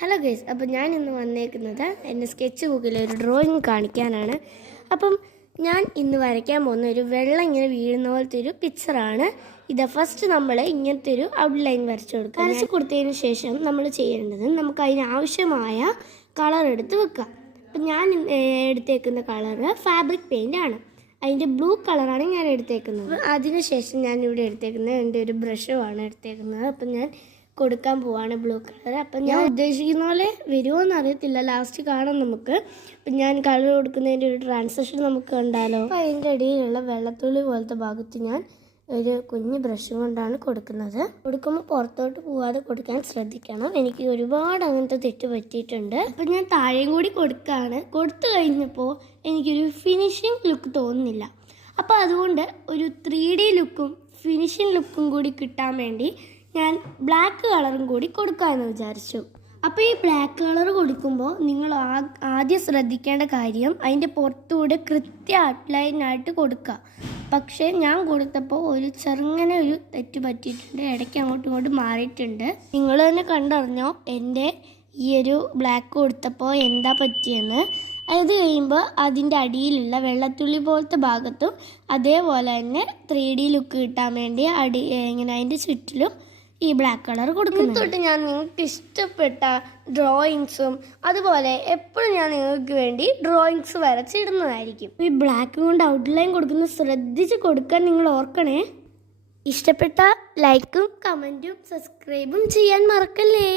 Hello guys, അപ്പോൾ ഞാൻ ഇന്ന് വന്നേക്കുന്നത് എൻ്റെ സ്കെച്ച് ബുക്കിലെ ഒരു ഡ്രോയിങ് കാണിക്കാനാണ്. അപ്പം ഞാൻ ഇന്ന് വരയ്ക്കാൻ പോകുന്ന ഒരു വെള്ളം ഇങ്ങനെ വീഴുന്ന പോലത്തെ ഒരു പിക്ചറാണ് ഇത്. ഫസ്റ്റ് നമ്മൾ ഇങ്ങനത്തെ ഒരു ഔട്ട്ലൈൻ വരച്ചു കൊടുക്കുക. വരച്ച് കൊടുത്തതിന് ശേഷം നമ്മൾ ചെയ്യേണ്ടത് നമുക്ക് അതിനാവശ്യമായ കളർ എടുത്ത് വെക്കാം. അപ്പം ഞാൻ എടുത്തേക്കുന്ന കളറ് ഫാബ്രിക് പെയിൻ്റ് ആണ്. അതിൻ്റെ ബ്ലൂ കളറാണ് ഞാൻ എടുത്തേക്കുന്നത്. അതിനുശേഷം ഞാനിവിടെ എടുത്തേക്കുന്നത് എൻ്റെ ഒരു ബ്രഷുമാണ് എടുത്തേക്കുന്നത്. അപ്പം ഞാൻ കൊടുക്കാൻ പോവാണ് ബ്ലൂ കളർ. അപ്പം ഞാൻ ഉദ്ദേശിക്കുന്ന പോലെ വരുമോ എന്നറിയത്തില്ല, ലാസ്റ്റ് കാണാം നമുക്ക്. അപ്പം ഞാൻ കളർ കൊടുക്കുന്നതിൻ്റെ ഒരു ട്രാൻസാക്ഷൻ നമുക്ക് കണ്ടാലോ. അപ്പം അതിൻ്റെ ഇടയിലുള്ള വെള്ളത്തുള്ളി പോലത്തെ ഭാഗത്ത് ഞാൻ ഒരു കുഞ്ഞ് ബ്രഷ് കൊണ്ടാണ് കൊടുക്കുന്നത്. കൊടുക്കുമ്പോൾ പുറത്തോട്ട് പോവാതെ കൊടുക്കാൻ ശ്രദ്ധിക്കണം. എനിക്ക് ഒരുപാട് അങ്ങനത്തെ തെറ്റ് പറ്റിയിട്ടുണ്ട്. അപ്പം ഞാൻ താഴെയും കൂടി കൊടുക്കുകയാണ്. കൊടുത്തു കഴിഞ്ഞപ്പോൾ എനിക്കൊരു ഫിനിഷിങ് ലുക്ക് തോന്നുന്നില്ല. അപ്പോൾ അതുകൊണ്ട് ഒരു 3D ലുക്കും ഫിനിഷിങ് ലുക്കും കൂടി കിട്ടാൻ വേണ്ടി ഞാൻ ബ്ലാക്ക് കളറും കൂടി കൊടുക്കാമെന്ന് വിചാരിച്ചു. അപ്പോൾ ഈ ബ്ലാക്ക് കളർ കൊടുക്കുമ്പോൾ നിങ്ങൾ ആദ്യം ശ്രദ്ധിക്കേണ്ട കാര്യം അതിൻ്റെ പുറത്തുകൂടെ കൃത്യ ഔട്ട്ലൈനായിട്ട് കൊടുക്കുക. പക്ഷേ ഞാൻ കൊടുത്തപ്പോൾ ഒരു ചെറുങ്ങനെ ഒരു തെറ്റ് പറ്റിയിട്ടുണ്ട്, ഇടയ്ക്ക് അങ്ങോട്ടും ഇങ്ങോട്ടും മാറിയിട്ടുണ്ട്. നിങ്ങൾ തന്നെ കണ്ടറിഞ്ഞോ എൻ്റെ ഈ ഒരു ബ്ലാക്ക് കൊടുത്തപ്പോൾ എന്താ പറ്റിയെന്ന്. അത് കഴിയുമ്പോൾ അതിൻ്റെ അടിയിലുള്ള വെള്ളത്തുള്ളി പോലത്തെ ഭാഗത്തും അതേപോലെ തന്നെ 3D ലുക്ക് കിട്ടാൻ വേണ്ടി ഇങ്ങനെ അതിൻ്റെ ചുറ്റിലും ഈ ബ്ലാക്ക് കളർ കൊടുക്കുന്നു. തൊട്ട് ഞാൻ നിങ്ങൾക്ക് ഇഷ്ടപ്പെട്ട ഡ്രോയിങ്സും അതുപോലെ എപ്പോഴും ഞാൻ നിങ്ങൾക്ക് വേണ്ടി ഡ്രോയിങ്സ് വരച്ചിടുന്നതായിരിക്കും. ഈ ബ്ലാക്ക് കൊണ്ട് ഔട്ട്ലൈൻ കൊടുക്കുന്നത് ശ്രദ്ധിച്ച് കൊടുക്കാൻ നിങ്ങൾ ഓർക്കണേ. ഇഷ്ടപ്പെട്ട ലൈക്കും കമൻറ്റും സബ്സ്ക്രൈബും ചെയ്യാൻ മറക്കല്ലേ.